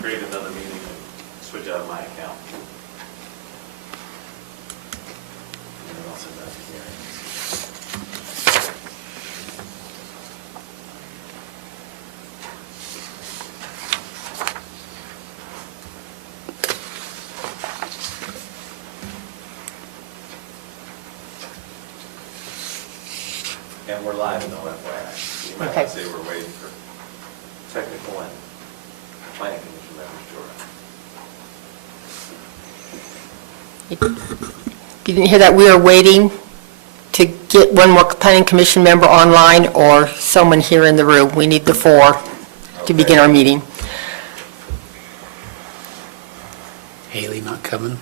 create another meeting and switch out my account. And then I'll send that to Gary. And we're live, no FYI. You might Okay. say we're waiting for technical and planning commission members to arrive. You didn't hear that? We are waiting to get one more planning commission member online or someone here in the room. We need the 4 to begin our meeting. Haley not coming?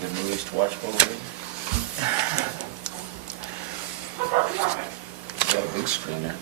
Good movies to watch while we're waiting. Got a big screen there.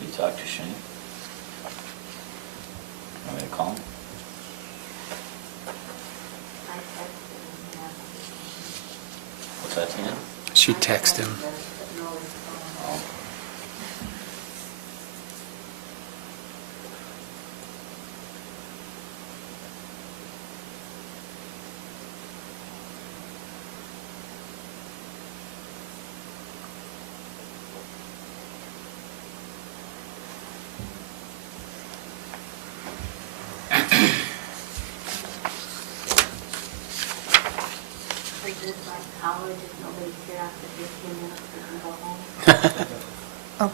Will you talk to Shane? Want me to call him? What's that, Tina? She texted him. Oh. Is this like college, if nobody's here after 15 minutes, we can go home? Oh,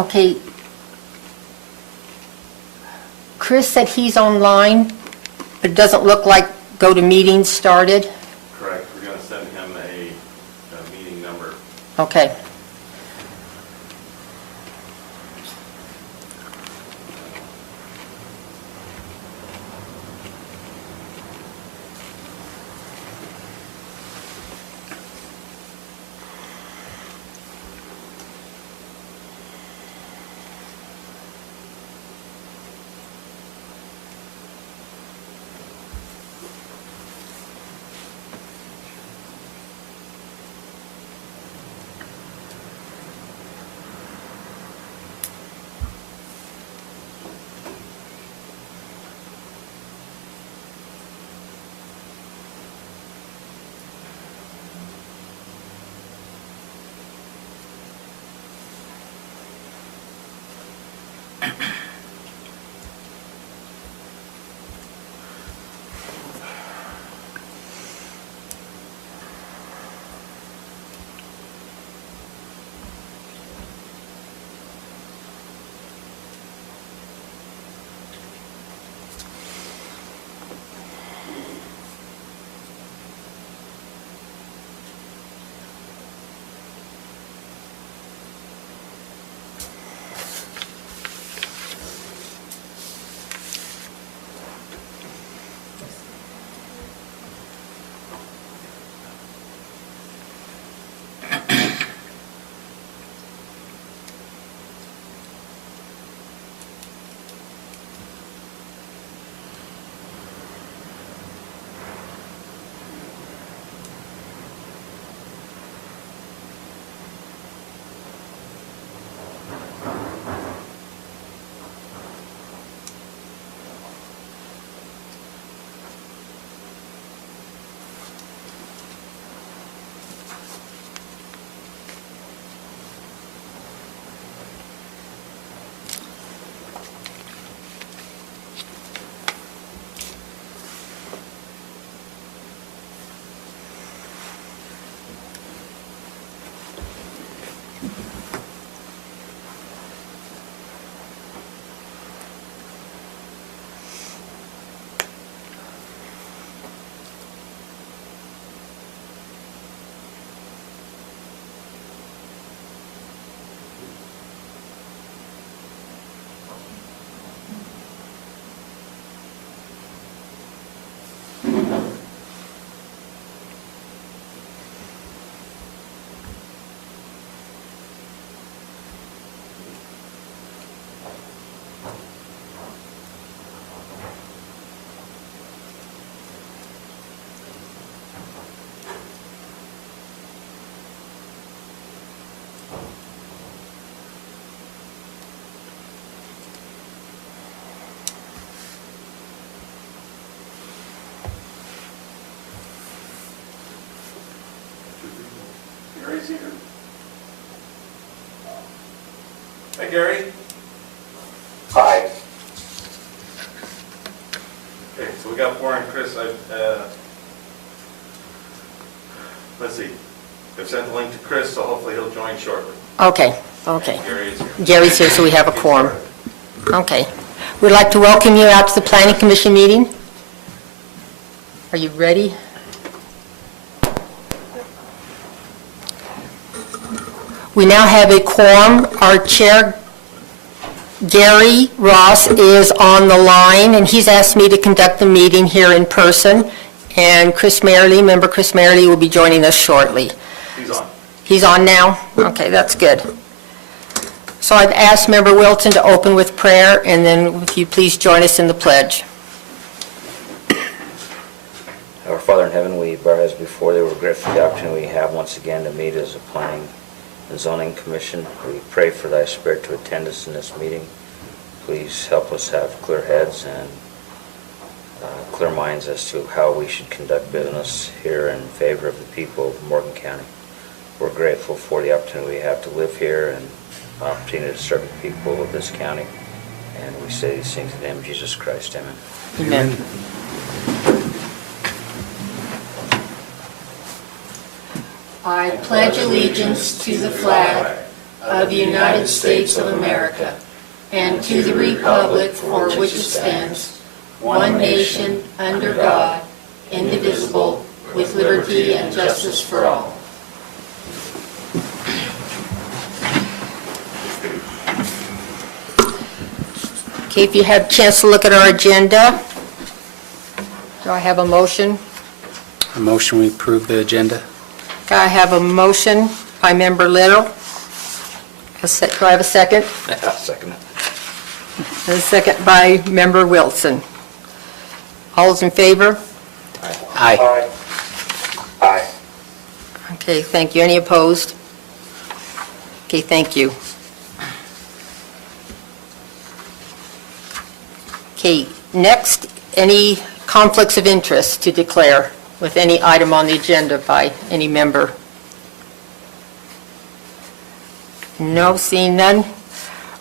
okay. Chris said he's online, but it doesn't look like go to meetings started. Correct, we're going to send him a meeting number. Okay. Gary? Aye. Okay, so we got 4 and Chris, let's see. I've sent the link to Chris, so hopefully he'll join shortly. Okay. And Gary is here. Gary's here, so we have a Get quorum. started. Okay. We'd like to welcome you out to the Planning Commission meeting. Are you ready? We now have a quorum. Our chair, Gary Ross, is on the line, and he's asked me to conduct the meeting here in person. And Chris Merrily, member Chris Merrily, will be joining us shortly. He's on. He's on now? Okay, that's good. So I've asked Member Wilson to open with prayer, and then if you please join us in the pledge. Our Father in heaven, we bow our heads before thee. We're grateful for the opportunity we have once again to meet as a planning and zoning commission. We pray for thy spirit to attend us in this meeting. Please help us have clear heads and clear minds as to how we should conduct business here in favor of the people of Morgan County. We're grateful for the opportunity we have to live here and the opportunity to serve the people of this county. And we say these things in the name of Jesus Christ. Amen. Amen. I pledge allegiance to the flag of the United States of America and to the republic for which it stands, one nation, under God, indivisible, with liberty and justice for all. Okay, if you have a chance to look at our agenda, do I have a motion? A motion, we approve the agenda. I have a motion by Member Little. Do I have a second? I'll second it. And a second by Member Wilson. All those in favor? Aye. Aye. Aye. Okay, thank you. Any opposed? Okay, thank you. Okay, next, any conflicts of interest to declare with any item on the agenda by any member? No, seeing none.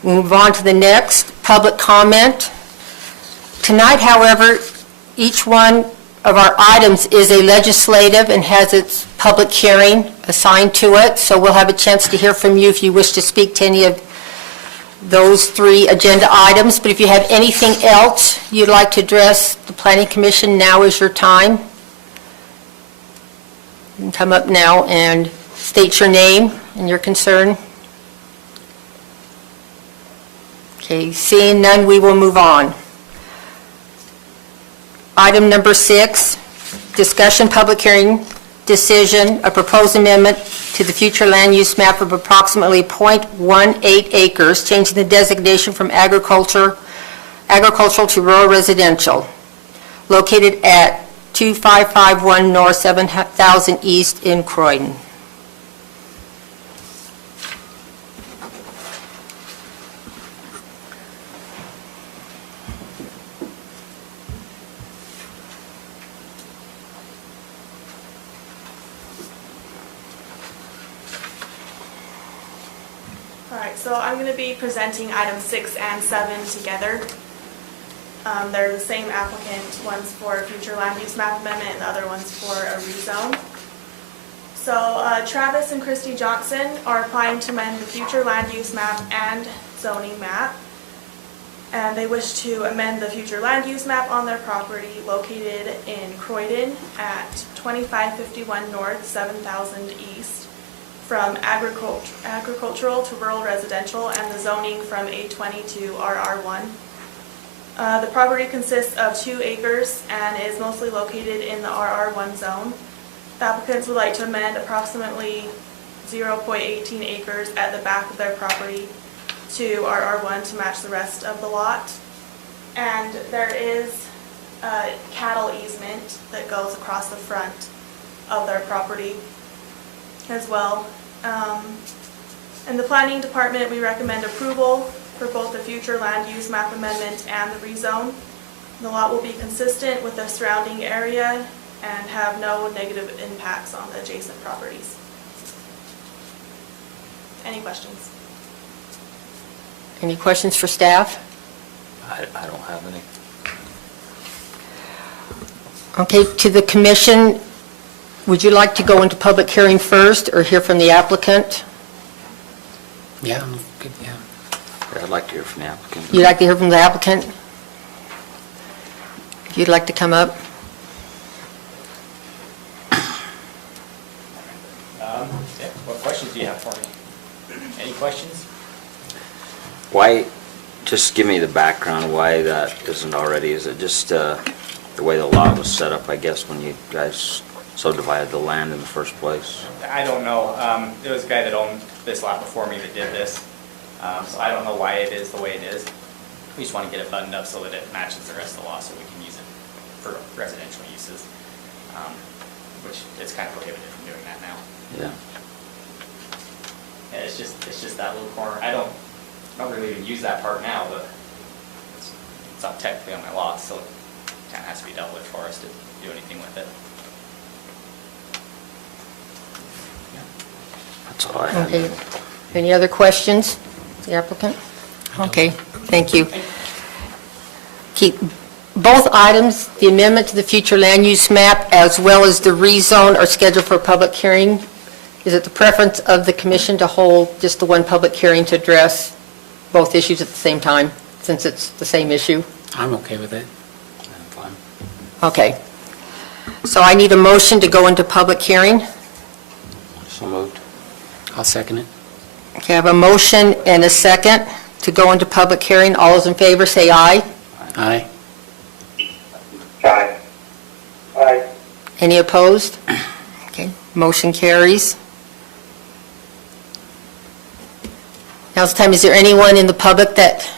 We'll move on to the next, public comment. Tonight, however, each one of our items is a legislative and has its public hearing assigned to it, so we'll have a chance to hear from you if you wish to speak to any of those 3 agenda items. But if you have anything else you'd like to address the Planning Commission, now is your time. You can come up now and state your name and your concern. Okay, seeing none, we will move on. Item number 6, discussion, public hearing, decision, a proposed amendment to the future land use map of approximately .18 acres, changing the designation from agricultural to rural residential, located at 2551 North 7000 East in Croydon. All right, so I'm going to be presenting items 6 and 7 together. They're the same applicant, one's for a future land use map amendment and the other one's for a rezone. So Travis and Christy Johnson are applying to amend the future land use map and zoning map. And they wish to amend the future land use map on their property located in Croydon at 2551 North 7000 East, from agricultural to rural residential, and the zoning from A20 to RR1. The property consists of 2 acres and is mostly located in the RR1 zone. The applicants would like to amend approximately 0.18 acres at the back of their property to RR1 to match the rest of the lot. And there is a cattle easement that goes across the front of their property as well. In the planning department, we recommend approval for both the future land use map amendment and the rezone. The lot will be consistent with the surrounding area and have no negative impacts on the adjacent properties. Any questions? Any questions for staff? I don't have any. Okay, to the commission, would you like to go into public hearing first or hear from the applicant? Yeah, I'm good, yeah. I'd like to hear from the applicant. You'd like to hear from the applicant? If you'd like to come up. Yeah, what questions do you have for me? Any questions? Why, just give me the background, why that isn't already, is it just the way the lot was set up, I guess, when you guys subdivided the land in the first place? I don't know. There was a guy that owned this lot before me that did this. So I don't know why it is the way it is. We just want to get it buttoned up so that it matches the rest of the law so we can use it for residential uses. Which it's kind of prohibited from doing that now. Yeah. Yeah, it's just that little corner. I don't really even use that part now, but it's not technically on my lot, so it kind of has to be dealt with for us to do anything with it. That's all I have. Okay. Any other questions, the applicant? Okay, thank you. Keep both items, the amendment to the future land use map as well as the rezone are scheduled for a public hearing. Is it the preference of the commission to hold just the one public hearing to address both issues at the same time, since it's the same issue? I'm okay with it. I'm fine. Okay. So I need a motion to go into public hearing. So moved. I'll second it. Okay, I have a motion and a second to go into public hearing. All those in favor say aye. Aye. Aye. Aye. Any opposed? Okay, motion carries. Now it's time, is there anyone in the public that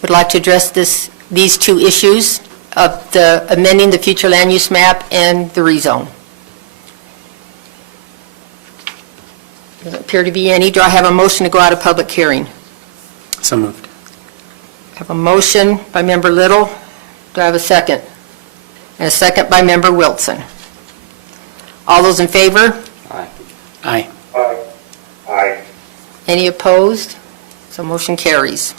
would like to address these two issues of the amending the future land use map and the rezone? Doesn't appear to be any. Do I have a motion to go out of public hearing? So moved. I have a motion by Member Little. Do I have a second? And a second by Member Wilson. All those in favor? Aye. Aye. Aye. Aye. Any opposed? So motion carries.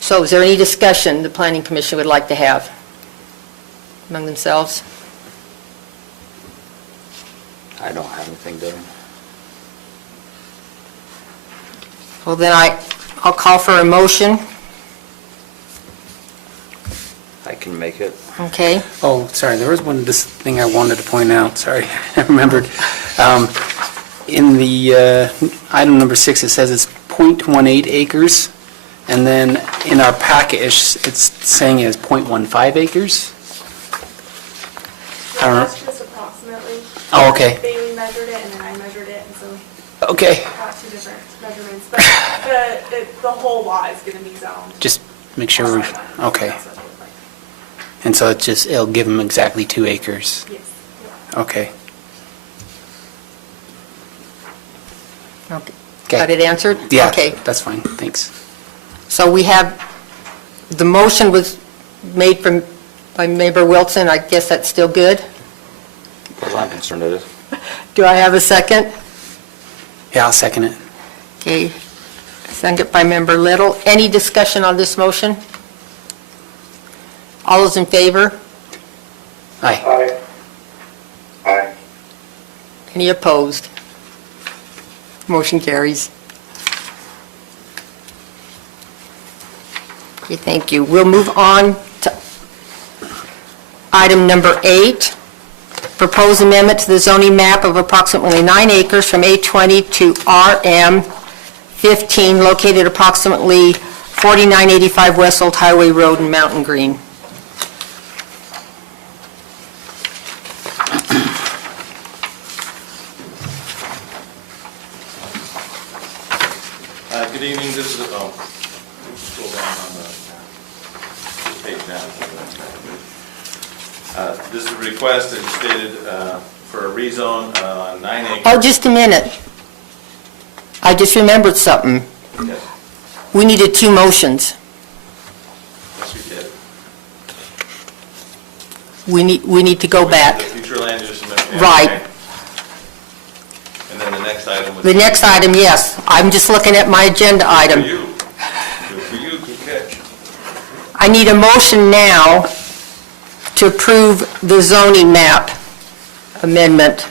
So is there any discussion the Planning Commission would like to have among themselves? I don't have anything to. Well, then I'll call for a motion. I can make it. Okay? Oh, sorry, there was this thing I wanted to point out, sorry, I remembered. In the item number 6, it says it's .18 acres, and then in our package, it's saying it's .15 acres. I don't know. That's just approximately. Oh, okay. Bailey measured it and then I measured it, and so we Okay, got two different measurements. But the whole lot is going to be zoned. just make sure, okay. That's what it looks like. And so it'll give them exactly 2 acres. Yes. Yeah. Okay. Okay. Okay. Got it answered? Yeah, Okay. that's fine, thanks. So we have, the motion was made by Member Wilson. I guess that's still good. As far as I'm concerned, it is. Do I have a second? Yeah, I'll second it. Okay, second by Member Little. Any discussion on this motion? All those in favor? Aye. Aye. Aye. Any opposed? Motion carries. Okay, thank you. We'll move on to item number 8, proposed amendment to the zoning map of approximately 9 acres from A20 to RM 15, located approximately 4985 West Old Highway Road in Mountain Green. Good evening, this is, scroll down on the page down. This is a request, as you stated, for a rezone on 9 acres. Oh, just a minute. I just remembered something. Yes, We needed 2 motions. yes, we did. We need to go back. The future land use amendment. Right. Okay. And then the next item was. The next item, yes. I'm just looking at my agenda For item. you. Good for you, good catch. I need a motion now to approve the zoning map amendment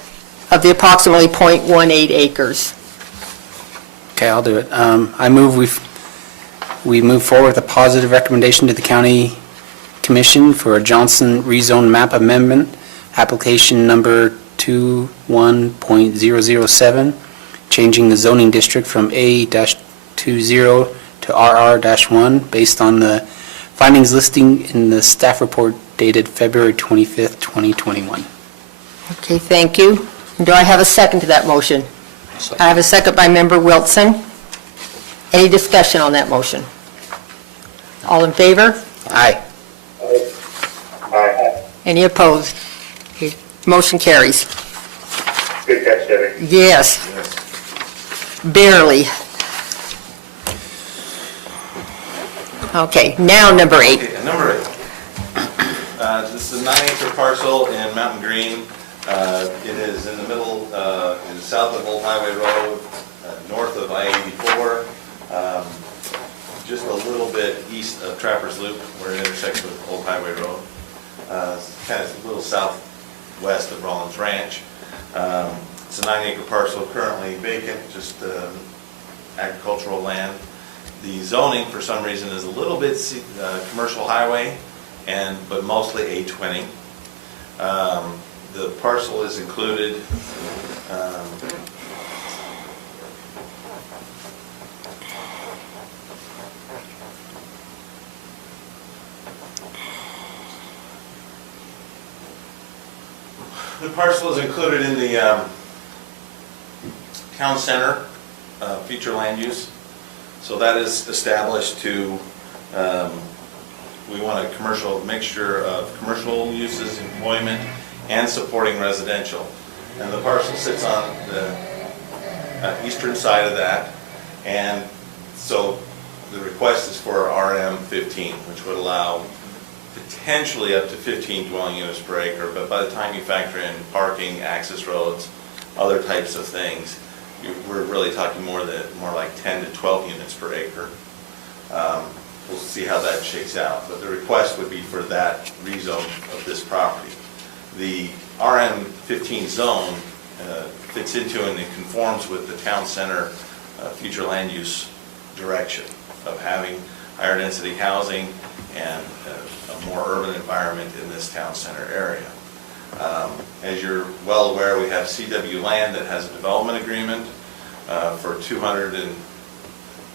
of the approximately .18 acres. Okay, I'll do it. I move we move forward with a positive recommendation to the county commission for a Johnson rezone map amendment, application number 21.007, changing the zoning district from A-20 to RR-1 based on the findings listing in the staff report dated February 25th, 2021. Okay, thank you. Do I have a second to that motion? I have a second by Member Wilson. Any discussion on that motion? All in favor? Aye. Aye. Any opposed? Okay, motion carries. Good catch, Debbie. Yes, barely. Okay, now number 8. Okay, number 8. This is a 9-acre parcel in Mountain Green. It is in the middle, in south of Old Highway Road, north of I-84, just a little bit east of Trappers Loop, where it intersects with Old Highway Road. Kind of a little southwest of Rollins Ranch. It's a 9-acre parcel, currently vacant, just agricultural land. The zoning, for some reason, is a little bit commercial highway, but mostly A20. The parcel is included, in the town center future land use. So that is established to, we want a mixture of commercial uses, employment, and supporting residential. And the parcel sits on the eastern side of that. And so the request is for RM15, which would allow potentially up to 15 dwelling units per acre, but by the time you factor in parking, access roads, other types of things, we're really talking more like 10 to 12 units per acre. We'll see how that shakes out, but the request would be for that rezone of this property. The RM15 zone fits into and it conforms with the town center future land use direction of having higher density housing and a more urban environment in this town center area. As you're well aware, we have CW Land that has a development agreement for 200 and,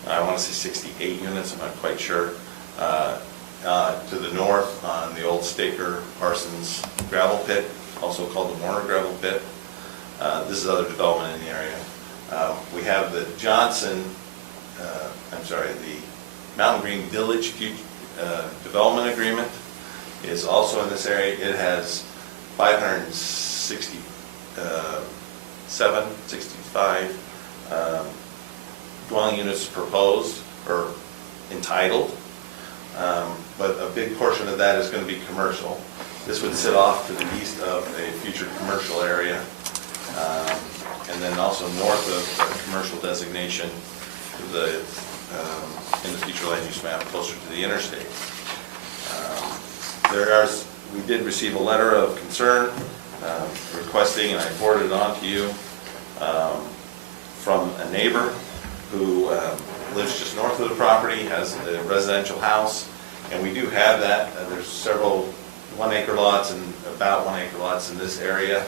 I want to say 68 units, I'm not quite sure, to the north on the old Staker Parsons gravel pit, also called the Warner gravel pit. This is other development in the area. We have the the Mountain Green Village development agreement is also in this area. It has 65 dwelling units proposed or entitled, but a big portion of that is going to be commercial. This would sit off to the east of a future commercial area, and then also north of a commercial designation to in the future land use map closer to the interstate. We did receive a letter of concern requesting, and I forwarded it on to you, from a neighbor who lives just north of the property, has a residential house, and we do have that. There's several 1-acre lots and about 1-acre lots in this area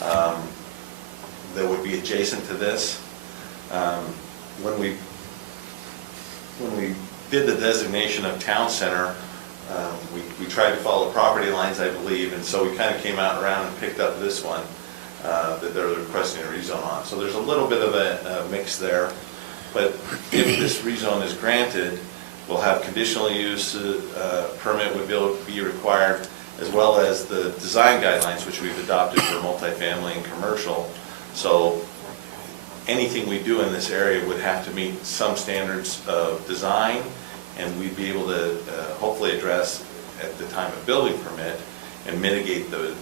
that would be adjacent to this. When we did the designation of town center, we tried to follow property lines, I believe, and so we kind of came out around and picked up this one that they're requesting a rezone on. So there's a little bit of a mix there, but if this rezone is granted, we'll have conditional use permit would be required, as well as the design guidelines, which we've adopted for multifamily and commercial. So anything we do in this area would have to meet some standards of design, and we'd be able to hopefully address at the time of building permit and mitigate the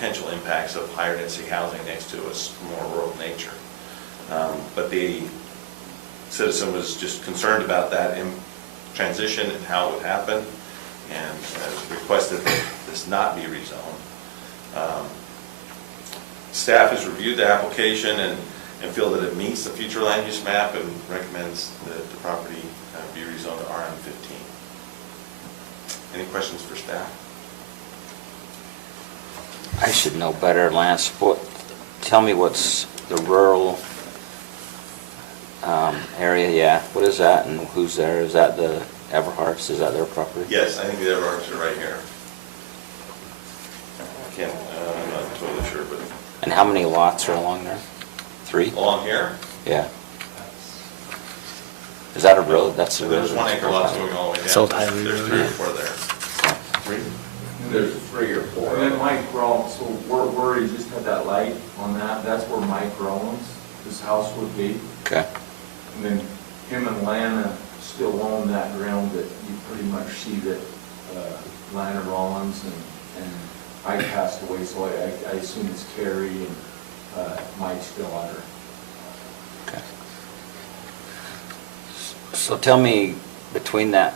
potential impacts of higher density housing next to us, more rural nature. But the citizen was just concerned about that in transition and how it would happen, and requested that this not be rezoned. Staff has reviewed the application and feel that it meets the future land use map and recommends that the property be rezoned to RM15. Any questions for staff? I should know better, Lance. Tell me what's the rural area, yeah. What is that and who's there? Is that the Everharts? Is that their property? Yes, I think the Everharts are right here. I can't, I'm not totally sure, but And how many lots are along there? 3? along here, Yeah. Is that a road? That's a road. there's 1 acre lots going all the way down. Salt Highway There's Road, 3 or yeah. 4 there. 3? There's 3 or 4. And then Mike Rollins, so where he just had that light on that, that's where Mike Rollins, his house would be. Okay. And then him and Lana still own that ground that you pretty much see that Lana Rollins and Ike passed away, so I assume it's Carrie and Mike's still on her. Okay. So tell me, between that,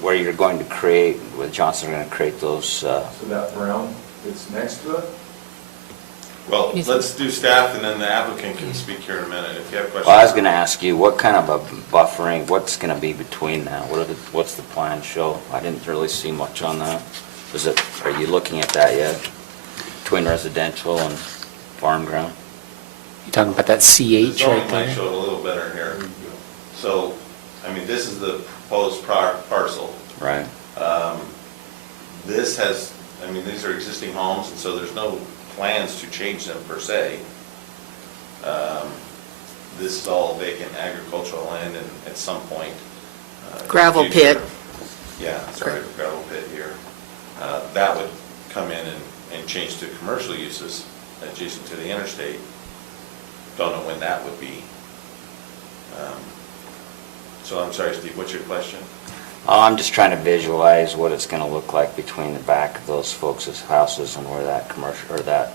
where you're going to create, where Johnson are going to create those, So that brown that's next to it, Well, let's do staff and then the applicant can speak here in a minute if you have questions. well, I was going to ask you, what kind of a buffering, what's going to be between that? What's the plan show? I didn't really see much on that. Are you looking at that yet? Between residential and farm ground? You talking about that The CH zoning right might there? show it a little better here. So, I mean, this is the proposed parcel. Right. This has, I mean, these are existing homes, and so there's no plans to change them per se. This is all vacant agricultural land, and at some point. in the Gravel future- pit. Yeah, sorry, gravel pit here. That would come in and change to commercial uses adjacent to the interstate. Don't know when that would be. So I'm sorry, Steve, what's your question? Oh, I'm just trying to visualize what it's going to look like between the back of those folks' houses and where that commercial, or that,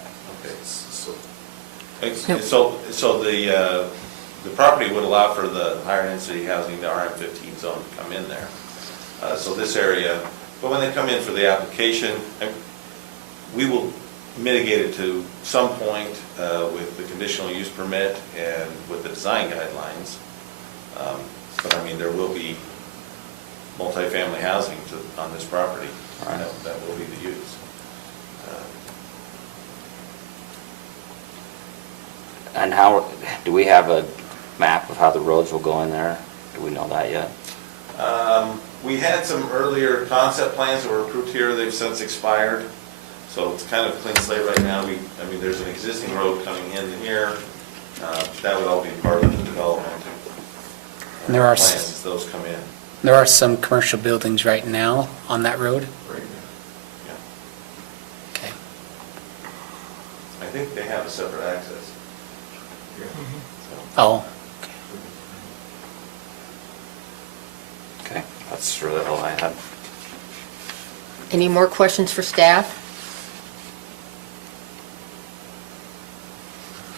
Okay, so the property would allow for the higher density housing, the RM15 zone to come in there. So this area, but when they come in for the application, we will mitigate it to some point with the conditional use permit and with the design guidelines. But I mean, there will be multifamily housing on this property. Right. That will be the use. and how, do we have a map of how the roads will go in there? Do we know that yet? We had some earlier concept plans that were approved here, they've since expired, so it's kind of clean slate right now. I mean, there's an existing road coming in here, that would all be part of the development. And there are Plans as those come in. There are some commercial buildings right now on that road? right Yeah. Okay. I think they have a separate access. there. So, Oh, Okay, that's really all I had. Any more questions for staff?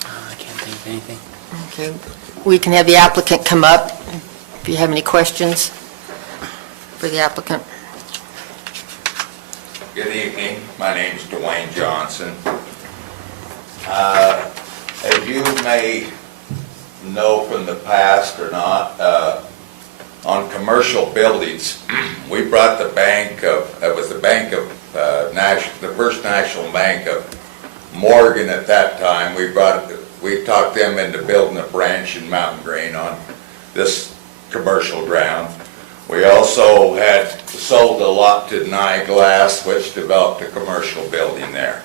I can't think of anything. Okay, we can have the applicant come up if you have any questions for the applicant. Good evening, my name's Dwayne Johnson. As you may know from the past or not, on commercial buildings, we brought the bank of, it was the Bank of, the First National Bank of Morgan at that time, we talked them into building a branch in Mountain Green on this commercial ground. We also had sold a lot to Nye Glass, which developed a commercial building there.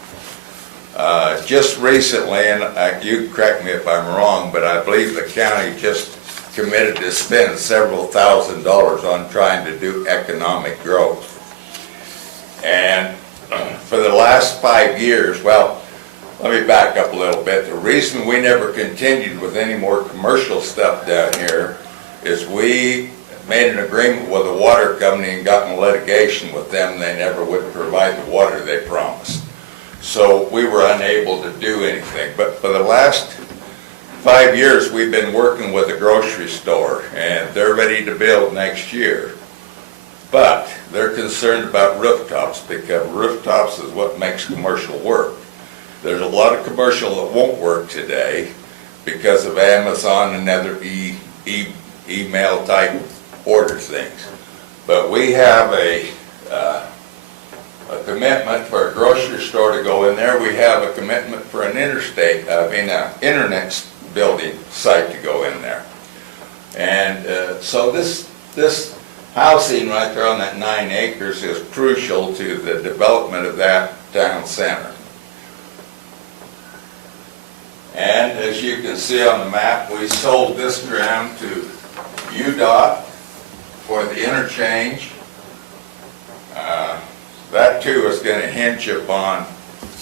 Just recently, and you can correct me if I'm wrong, but I believe the county just committed to spend several $1,000s on trying to do economic growth. And for the last 5 years, well, let me back up a little bit. The reason we never continued with any more commercial stuff down here is we made an agreement with the water company and got in litigation with them. They never would provide the water they promised. so we were unable to do anything. But for the last 5 years, we've been working with a grocery store, and they're ready to build next year. But they're concerned about rooftops, because rooftops is what makes commercial work. There's a lot of commercial that won't work today because of Amazon and other email type order things. But we have a commitment for a grocery store to go in there. We have a commitment for an internet building site to go in there. And so this housing right there on that 9 acres is crucial to the development of that town center. And as you can see on the map, we sold this ground to UDOT for the interchange. That too is going to hinge upon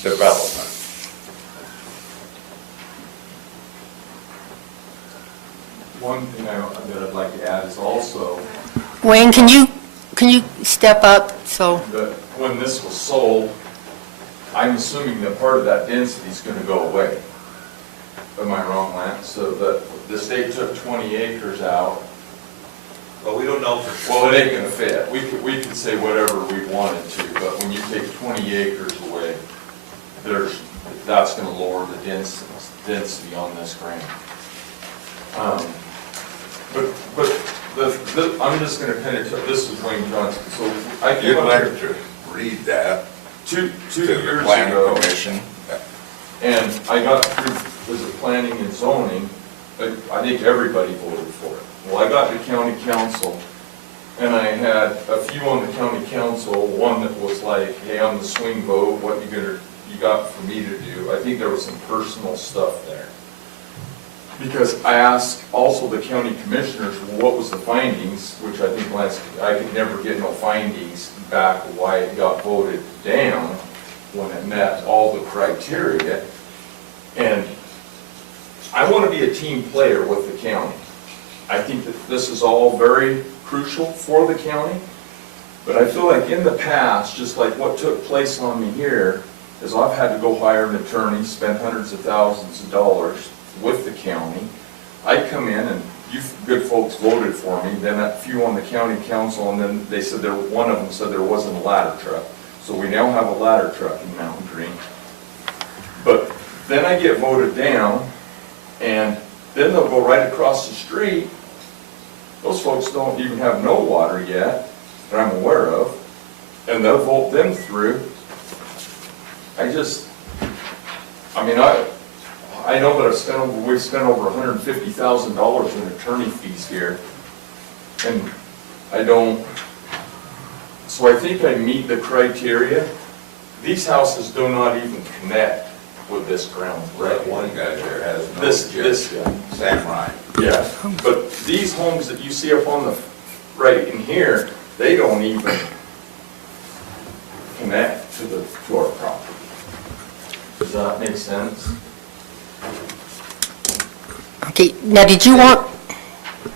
development. One thing that I'd like to add is also Wayne, can you step up so? that when this was sold, I'm assuming that part of that density is going to go away. Am I wrong, Lance? So that the state took 20 acres out. But we don't know for sure. Well, it ain't gonna fit. We could say whatever we wanted to, but when you take 20 acres away, that's gonna lower the density on this ground. I'm just gonna kind of, this is Wayne Johnson, so I You'd came like up here to read that two to the years planning ago, commission? and I got through, was it planning and zoning, I think everybody voted for it. Well, I got to county council, and I had a few on the county council, one that was like, hey, I'm the swing vote, what you got for me to do? I think there was some personal stuff there. Because I asked also the county commissioners, well, what was the findings, which I think I could never get no findings back why it got voted down when it met all the criteria. And I want to be a team player with the county. I think that this is all very crucial for the county, but I feel like in the past, just like what took place on me here, is I've had to go hire an attorney, spend hundreds of thousands of dollars with the county. I come in and you good folks voted for me, then a few on the county council, and then they said one of them said there wasn't a ladder truck. So we now have a ladder truck in Mountain Green. But then I get voted down, and then they'll go right across the street. Those folks don't even have no water yet, that I'm aware of, and they'll vote them through. I know that we've spent over $150,000 in attorney fees here, and so I think I meet the criteria. These houses do not even connect with this ground. That one guy there has no This guy. Sam Ryan. Yeah, but these homes that you see up on the right in here, they don't even connect to our property. Does that make sense? Okay, now did you want,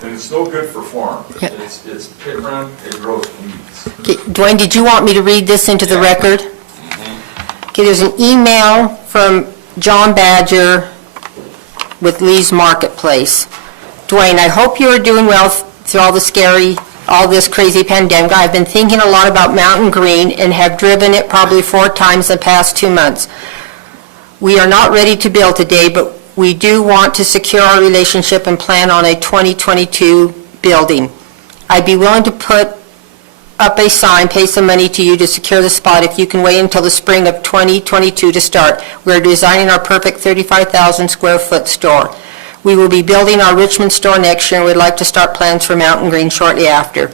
And it's no good for farm. Yeah. It's pit run, it grows weeds. okay, Dwayne, did you want me to read this into the record? Okay, there's an email from John Badger with Lee's Marketplace. Dwayne, I hope you are doing well through all this crazy pandemic. I've been thinking a lot about Mountain Green and have driven it probably 4 times in the past 2 months. We are not ready to build today, but we do want to secure our relationship and plan on a 2022 building. I'd be willing to put up a sign, pay some money to you to secure the spot if you can wait until the spring of 2022 to start. We're designing our perfect 35,000 square foot store. We will be building our Richmond store next year, and we'd like to start plans for Mountain Green shortly after.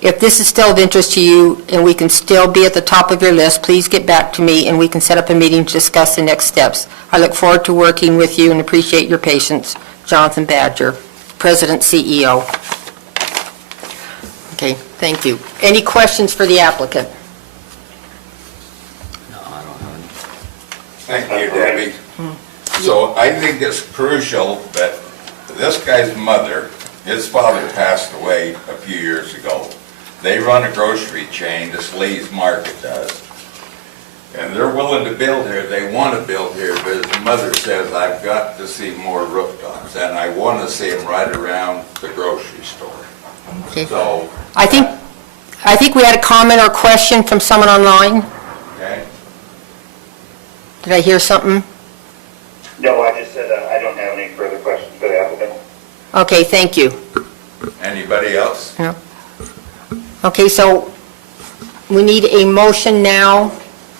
If this is still of interest to you and we can still be at the top of your list, please get back to me and we can set up a meeting to discuss the next steps. I look forward to working with you and appreciate your patience. Jonathan Badger, President, CEO. Okay, thank you. Any questions for the applicant? No, I don't have any. Thank you, Debbie. So I think it's crucial that this guy's mother, his father passed away a few years ago. They run a grocery chain, this Lee's Market does. and they're willing to build here, they want to build here, but his mother says, I've got to see more rooftops, and I want to see them right around the grocery store. Okay. So, I think we had a comment or question from someone online. okay? Did I hear something? No, I just said I don't have any further questions for the applicant. Okay, thank you. Anybody else? No. Okay, so we need a motion now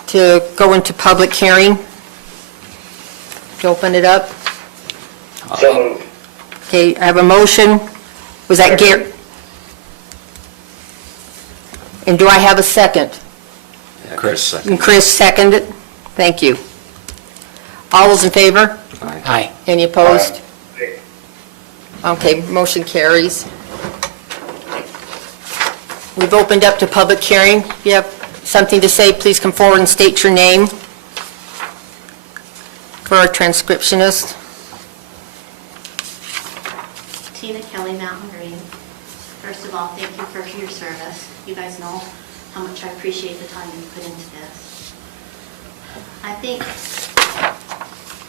to go into public hearing. To open it up. So moved. Okay, I have a motion. Was that Gary? And do I have a second? Yeah, Chris, second. And Chris seconded? Thank you. All those in favor? Aye. Any opposed? Aye. Okay, motion carries. We've opened up to public hearing. If you have something to say, please come forward and state your name for our transcriptionist. Tina Kelly, Mountain Green. First of all, thank you for your service. You guys know how much I appreciate the time you put into this. I think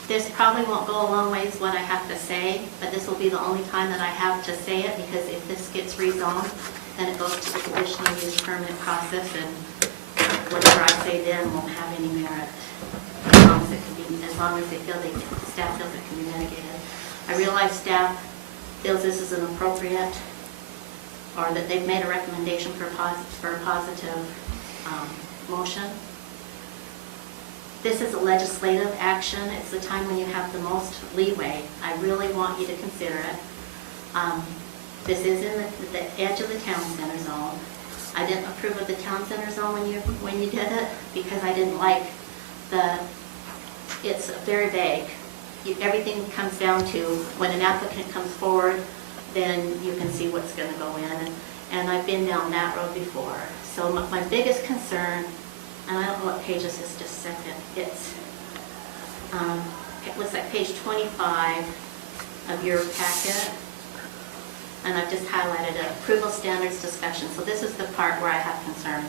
this probably won't go a long ways what I have to say, but this will be the only time that I have to say it, because if this gets rezoned, then it goes to the conditional use permit process, and whatever I say then won't have any merit, as long as they feel staff feels it can be mitigated. I realize staff feels this is an appropriate, or that they've made a recommendation for a positive motion. This is a legislative action. It's the time when you have the most leeway. I really want you to consider it. This is in the edge of the town center zone. I didn't approve of the town center zone when you did it, because I didn't like it's very vague. Everything comes down to when an applicant comes forward, then you can see what's going to go in. And I've been down that road before. So my biggest concern, and I don't know what page this is, just a second, it looks like page 25 of your packet. And I've just highlighted it, approval standards discussion. So this is the part where I have concern,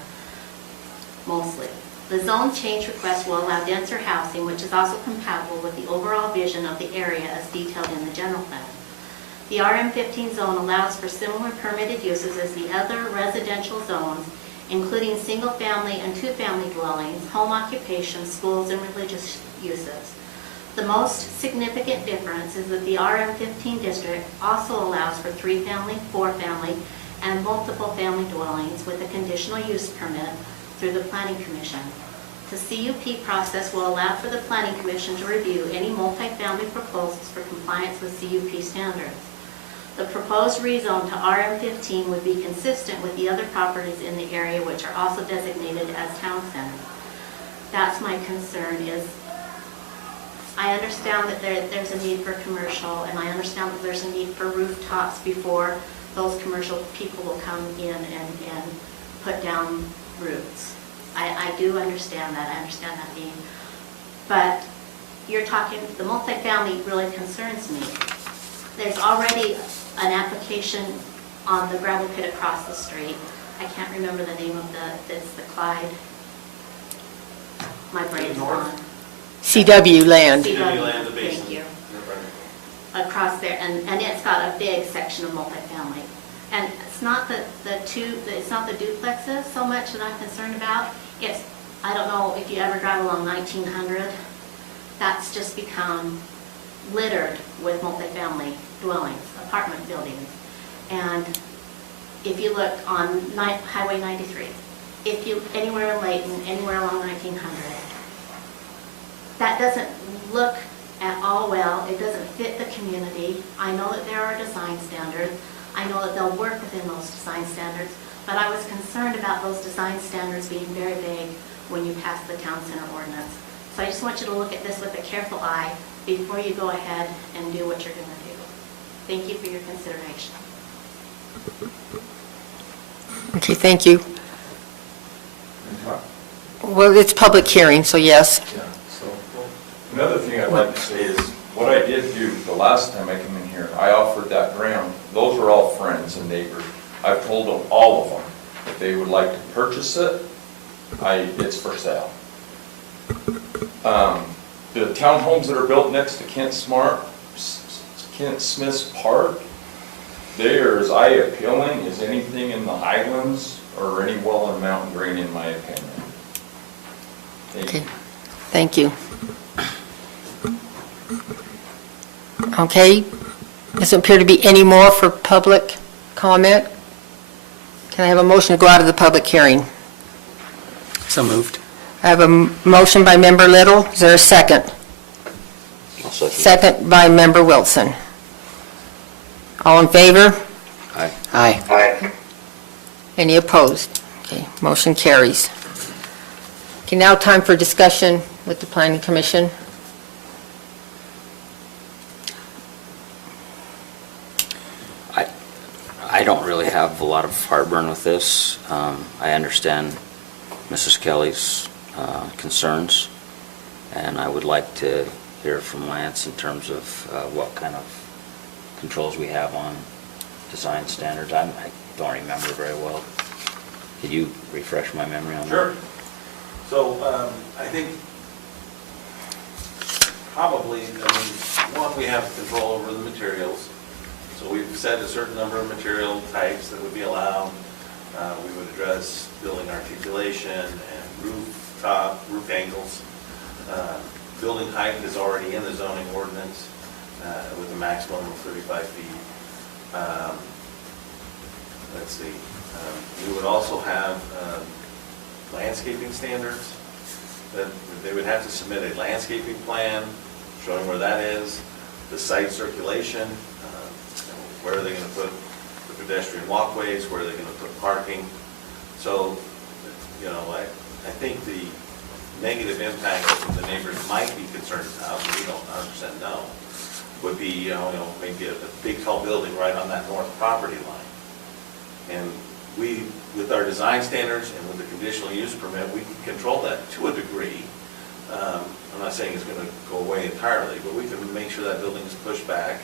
mostly. The zone change request will allow denser housing, which is also compatible with the overall vision of the area as detailed in the general plan. The RM15 zone allows for similar permitted uses as the other residential zones, including single-family and two-family dwellings, home occupation, schools, and religious uses. The most significant difference is that the RM15 district also allows for three-family, four-family, and multiple family dwellings with a conditional use permit through the Planning Commission. The CUP process will allow for the Planning Commission to review any multifamily proposals for compliance with CUP standards. The proposed rezone to RM15 would be consistent with the other properties in the area which are also designated as town centers. That's my concern. Is I understand that there's a need for commercial, and I understand that there's a need for rooftops before those commercial people will come in and put down roots. I do understand that. I understand that being. But you're talking, the multifamily really concerns me. There's already an application on the gravel pit across the street. I can't remember the name of it's the Clyde. My brain's gone. CW land. CW land, the Thank basin. you. Across there, and it's got a big section of multifamily. And it's not it's not the duplexes so much that I'm concerned about. It's, I don't know if you ever drive along 1900, that's just become littered with multifamily dwellings, apartment buildings. And if you look on Highway 93, if you, anywhere in Layton, anywhere along 1900, that doesn't look at all well. It doesn't fit the community. I know that there are design standards. I know that they'll work within those design standards, but I was concerned about those design standards being very vague when you pass the town center ordinance. So I just want you to look at this with a careful eye before you go ahead and do what you're going to do. Thank you for your consideration. Okay, thank you. Well, it's public hearing, so yes. Yeah, so, another thing I'd like to say is, what I did do the last time I came in here, I offered that ground. Those are all friends and neighbors. I've told them, all of them, if they would like to purchase it, it's for sale. The townhomes that are built next to Kent Smith's Park, they are as eye appealing as anything in the Highlands or any well in Mountain Green, in my opinion. Thank you. Okay, thank you. Okay, doesn't appear to be any more for public comment. Can I have a motion to go out of the public hearing? So moved. I have a motion by Member Little. Is there a second? I'll second. Second by Member Wilson. All in favor? Aye. Aye. Aye. Any opposed? Okay, motion carries. Okay, now time for discussion with the Planning Commission. I don't really have a lot of heartburn with this. I understand Mrs. Kelly's concerns, and I would like to hear from Lance in terms of what kind of controls we have on design standards. I don't remember very well. Could you refresh my memory on that? Sure. So I think probably, one, we have control over the materials. So we've set a certain number of material types that would be allowed. We would address building articulation and roof angles. Building height is already in the zoning ordinance with a maximum of 35 feet. Let's see. We would also have landscaping standards. That they would have to submit a landscaping plan showing where that is, the site circulation, where are they going to put the pedestrian walkways, where are they going to put parking. So, I think the negative impact that the neighbors might be concerned about, and we don't 100% know, would be, maybe a big tall building right on that north property line. And we, with our design standards and with the conditional use permit, we can control that to a degree. I'm not saying it's going to go away entirely, but we can make sure that building is pushed back,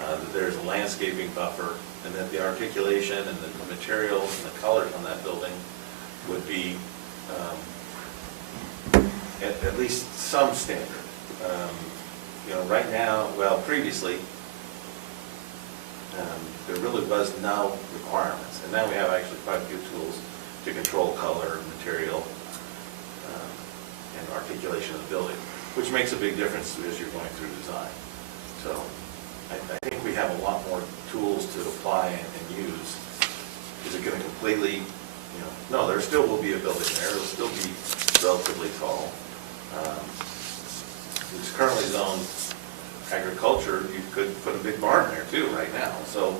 that there's a landscaping buffer, and that the articulation and the materials and the colors on that building would be at least some standard. Right now, previously, there really was no requirements. And now we have actually quite a few tools to control color, material, and articulation of the building, which makes a big difference as you're going through design. So I think we have a lot more tools to apply and use. Is it going to completely, no, there still will be a building there. It'll still be relatively tall. It's currently zoned agriculture. You could put a big barn there too right now. So,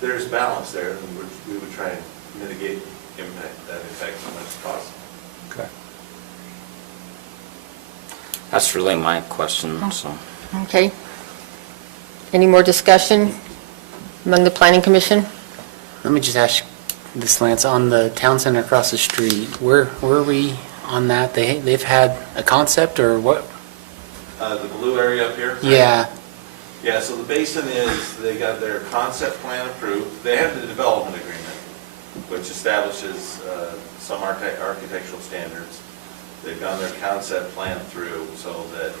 there's balance there, and we would try and mitigate that effect as much as possible. Okay. That's really my question, so. Okay. Any more discussion among the Planning Commission? Let me just ask this, Lance, on the town center across the street, where are we on that? They've had a concept or what? The blue area up here? Yeah. Yeah, so the basin is, they got their concept plan approved. They have the development agreement, which establishes some architectural standards. They've gone their concept plan through so that,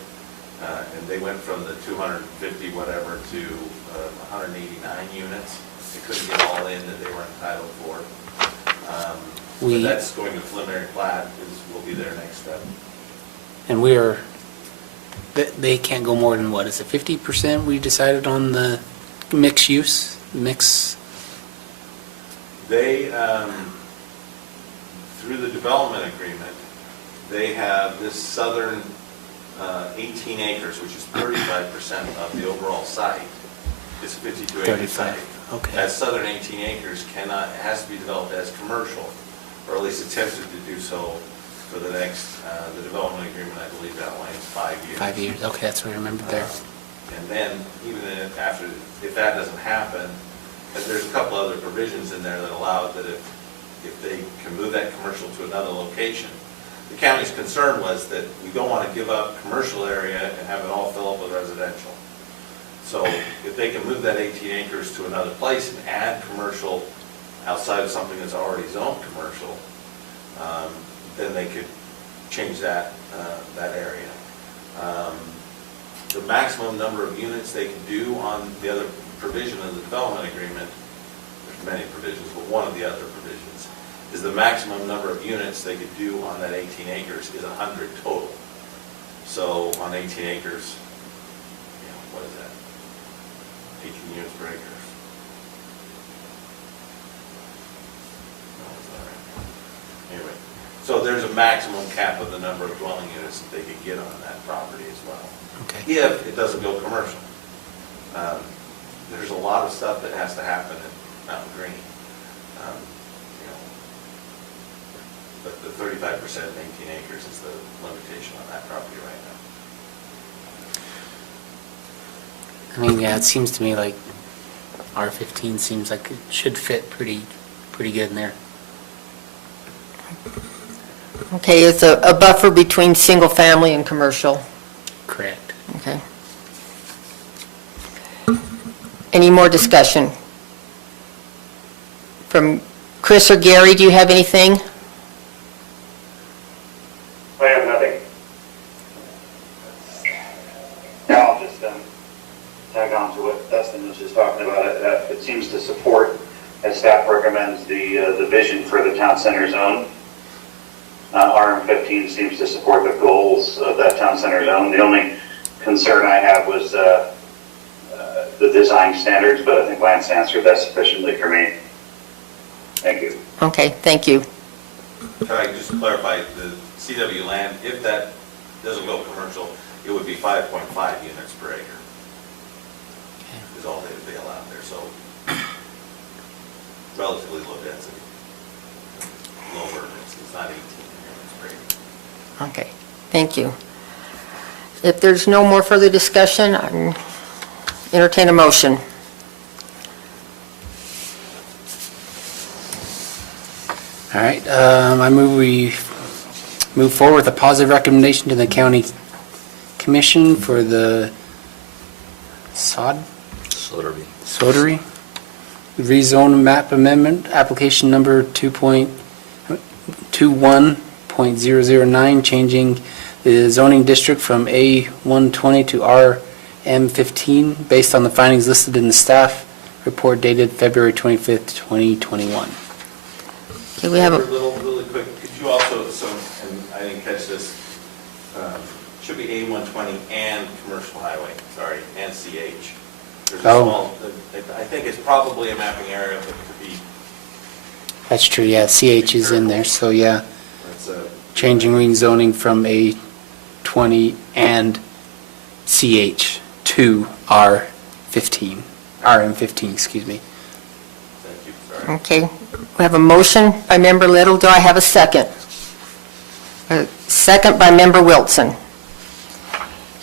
and they went from the 250 whatever to 189 units. They couldn't get all in that they were entitled for. But that's going to preliminary plat will be their next step. And they can't go more than, what, is it 50% we decided on the mixed use, mix? They, through the development agreement, they have this southern 18 acres, which is 35% of the overall site. It's a 52-acre site. Okay. That southern 18 acres has to be developed as commercial, or at least attempted to do so for the next, the development agreement, I believe, outlines 5 years. 5 years, okay, that's what I remember there. And then, even if that doesn't happen, there's a couple other provisions in there that allow that if they can move that commercial to another location. The county's concern was that we don't want to give up commercial area and have it all fill up with residential. So if they can move that 18 acres to another place and add commercial outside of something that's already zoned commercial, then they could change that, that area. The maximum number of units they can do on the other provision of the development agreement, there's many provisions, but one of the other provisions, is the maximum number of units they could do on that 18 acres is 100 total. So on 18 acres, you know, what is that? 18 units per acre. No, that's not right. Anyway, so there's a maximum cap of the number of dwelling units that they could get on that property as well. Okay. If it doesn't go commercial. There's a lot of stuff that has to happen in Mountain Green. You know, but the 35% of 18 acres is the limitation on that property right now. I mean, yeah, it seems to me like R15 seems like it should fit pretty good in there. Okay, it's a buffer between single-family and commercial. Correct. Okay. Any more discussion? From Chris or Gary, do you have anything? I have nothing. Yeah, I'll just tag on to what Dustin was just talking about. It seems to support, as staff recommends, the vision for the town center zone. RM15 seems to support the goals of that town center zone. The only concern I have was the design standards, but I think Lance answered that sufficiently for me. Thank you. Okay, thank you. Can I just clarify, the CW land, if that doesn't go commercial, it would be 5.5 units per acre. Is all they would be allowed there, so relatively low density. Lower, it's not 18 units per acre. Okay, thank you. If there's no more further discussion, I entertain a motion. All right, I move we move forward with a positive recommendation to the county commission for the Sotterby. Soteri rezone map amendment, application number 2.21.009, changing the zoning district from A120 to RM15 based on the findings listed in the staff report dated February 25th, 2021. Okay, we have a, Really quick, could you also, and I didn't catch this, should be A120 and commercial highway, sorry, and CH. There's a small, I think it's probably a mapping area, but it could be. That's true, yeah, CH is in there, so yeah, It's changing rezoning from A20 and CH to RM15, excuse me. Thank you, sorry. okay, we have a motion by Member Little. Do I have a second? A second by Member Wilson.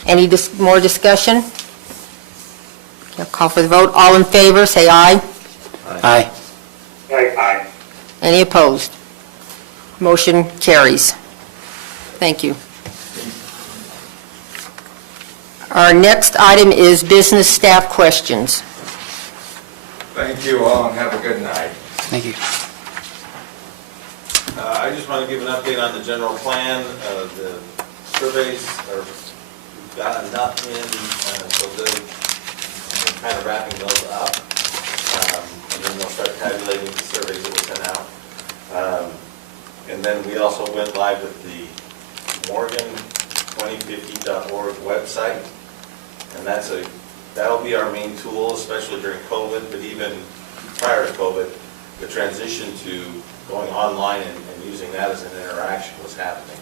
Any more discussion? I'll call for the vote. All in favor, say aye. Aye. Aye. Any opposed? Motion carries. Thank you. Our next item is business staff questions. Thank you all and have a good night. Thank you. I just want to give an update on the general plan. The surveys are, we've got enough in, so we're kind of wrapping those up. And then we'll start tabulating the surveys that were sent out. And then we also went live with the Morgan2050.org website. And that'll be our main tool, especially during COVID, but even prior to COVID, the transition to going online and using that as an interaction was happening.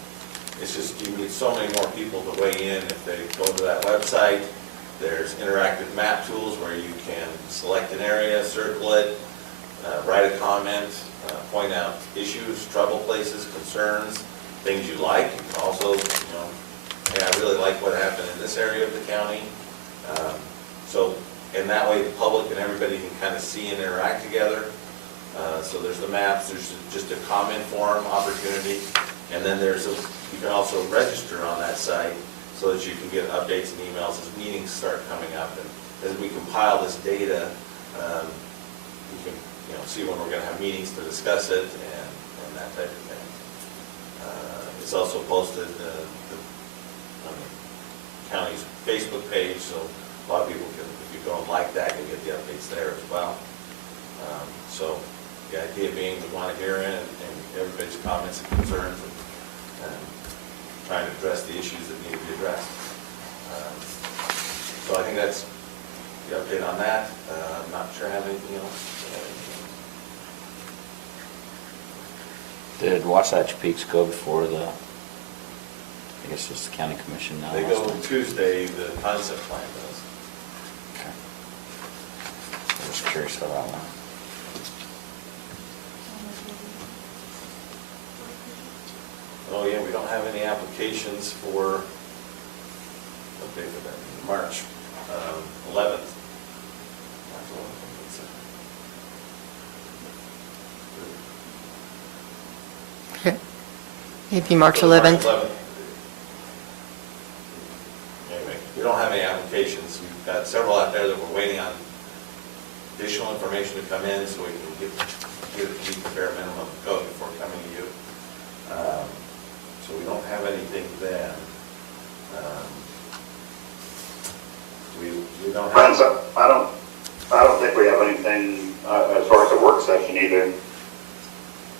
It's just, you need so many more people to weigh in if they go to that website. There's interactive map tools where you can select an area, circle it, write a comment, point out issues, trouble places, concerns, things you like. You can also, hey, I really like what happened in this area of the county. So in that way, the public and everybody can kind of see and interact together. So there's the maps, there's just a comment form opportunity, and then you can also register on that site so that you can get updates and emails as meetings start coming up. And as we compile this data, you can see when we're going to have meetings to discuss it and that type of thing. It's also posted on the county's Facebook page, so a lot of people can, if you go and like that, you'll get the updates there as well. So the idea being we want to hear in and everybody's comments and concerns and trying to address the issues that need to be addressed. So I think that's the update on that. I'm not sure I have anything else. Did Wasatch Peaks go before the, I guess it's the county commission now? They go Tuesday, the concept plan does. Okay. I was curious how that went. Oh, yeah, we don't have any applications for, what day for that? March 11th. Okay. Maybe March So 11th. Anyway, we don't have any applications. We've got several out there that we're waiting on additional information to come in so we can get the bare minimum code before coming to you. So we don't have anything then. We don't Friends, have. I don't think we have anything as far as a work session either.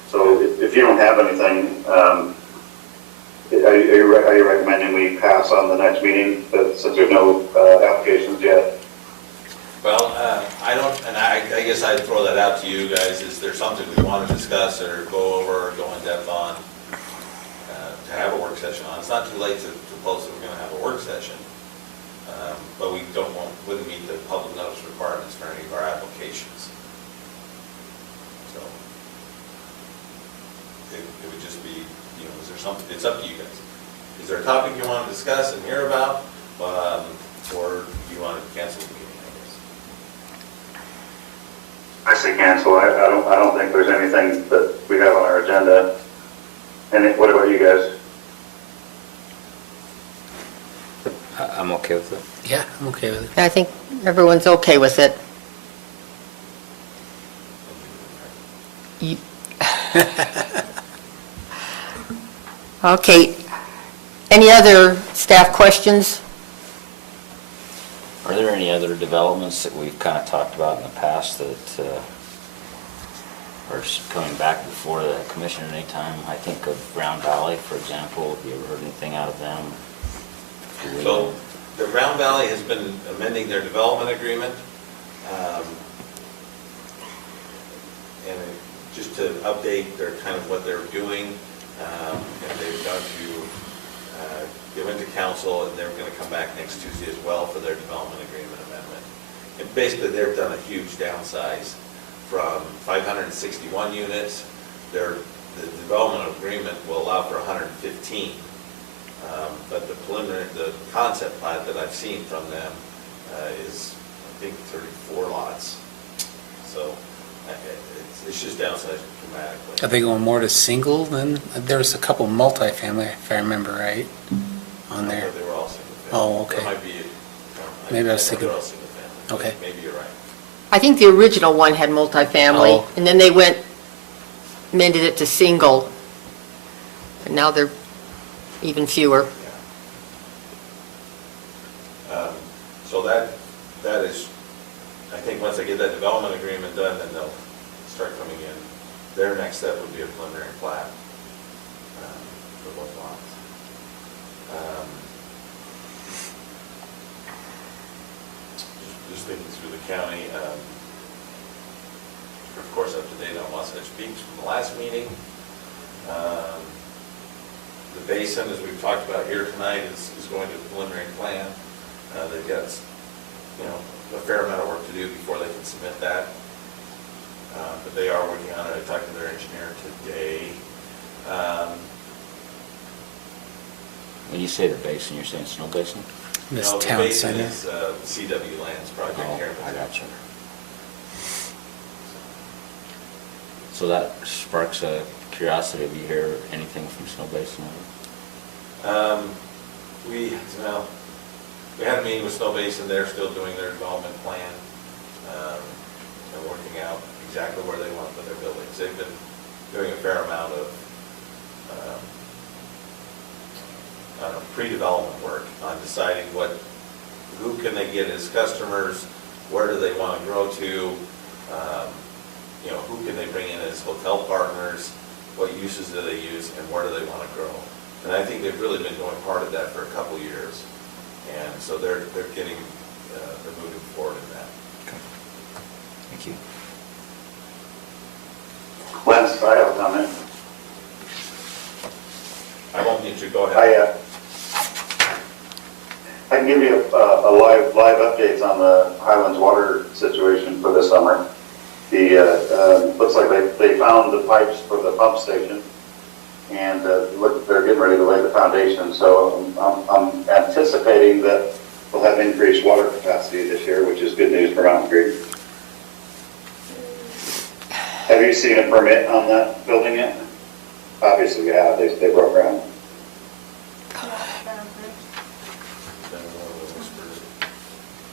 So if you don't have anything, are you recommending we pass on the next meeting, since there's no applications yet? Well, I don't, and I guess I'd throw that out to you guys. Is there something we want to discuss or go over or go in depth on to have a work session on? It's not too late to post that we're going to have a work session, but we wouldn't meet the public notice requirements for any of our applications. So it would just be, is there something? It's up to you guys. Is there a topic you want to discuss and hear about, or do you want to cancel the meeting? I say cancel. I don't think there's anything that we have on our agenda. And what about you guys? I'm okay with it. Yeah, I'm okay with it. I think everyone's okay with it. You- Okay. Any other staff questions? Are there any other developments that we've kind of talked about in the past that are coming back before the commission at any time? I think of Brown Valley, for example. Have you ever heard anything out of them? Do we So know? the Brown Valley has been amending their development agreement. And just to update their kind of what they're doing, and they've gone to give into council, and they're going to come back next Tuesday as well for their development agreement amendment. And basically, they've done a huge downsize from 561 units. The development agreement will allow for 115. But the concept plat that I've seen from them is, I think, 34 lots. So it's just downsized dramatically. Are they going more to single then? There's a couple multifamily, if I remember right, on there. But they were all single family. Oh, okay. There might be, Maybe I was think thinking- they're all single family. Okay. Maybe you're right. I think the original one had multifamily, Oh. and then they amended it to single. And now they're even fewer. So that is, I think once they get that development agreement done, then they'll start coming in. Their next step would be a preliminary plat for both lots. Just thinking through the county, of course, up to date on Wasatch Peaks from the last meeting. The basin, as we've talked about here tonight, is going to preliminary plan. They've got, a fair amount of work to do before they can submit that. But they are working on it. I talked to their engineer today. When you say the basin, you're saying Snow Basin? This No, town the basin center. is CW Lands project Oh, here. I got you. So that sparks a curiosity. Have you heard anything from Snow Basin? We had a meeting with Snow Basin. They're still doing their development plan and working out exactly where they want to put their buildings. They've been doing a fair amount of pre-development work on deciding who can they get as customers, where do they want to grow to, who can they bring in as hotel partners, what uses do they use, and where do they want to grow. And I think they've really been going hard at that for a couple years. And so they're moving forward in that. Thank you. Lance, I have a comment. I won't need you, go ahead. I can give you a live updates on the Highlands water situation for this summer. Looks like they found the pipes for the pump station, and they're getting ready to lay the foundation. So I'm anticipating that we'll have increased water capacity this year, which is good news for Mountain Creek. Have you seen a permit on that building yet? Obviously you have, they broke ground.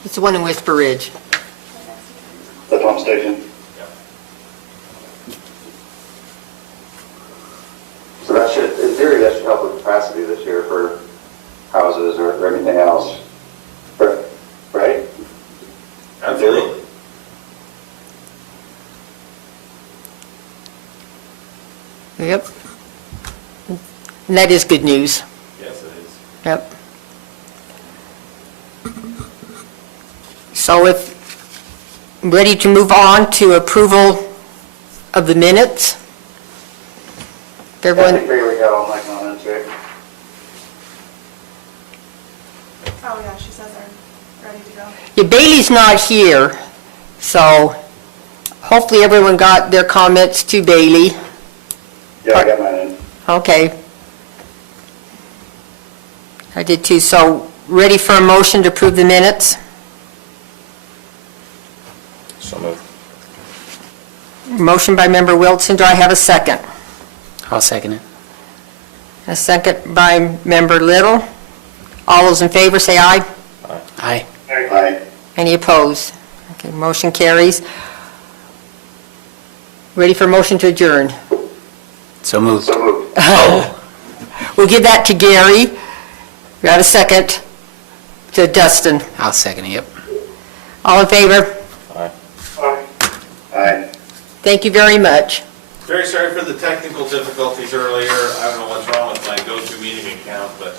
It's the one in Whisper Ridge. The pump station? So that should, in theory, that should help with capacity this year for houses or anything else. Right? Absolutely. Yep. And that is good news. Yes, it is. Yep. So if, ready to move on to approval of the minutes? I think Everyone, Bailey got all my comments, right? Oh, yeah, she says they're ready to go. yeah, Bailey's not here, so hopefully everyone got their comments to Bailey. Yeah, I got mine in. Okay. I did too. So ready for a motion to approve the minutes? So moved. Motion by member Wilson. Do I have a second? I'll second it. A second by member Little. All those in favor say aye. Aye. Aye. Any opposed? Okay, motion carries. Ready for motion to adjourn? So moved. So moved. We'll give that to Gary. We have a second to Dustin. I'll second it, yep. All in favor? Aye. Aye. Thank you very much. Very sorry for the technical difficulties earlier. I don't know what's wrong with my GoToMeeting account, but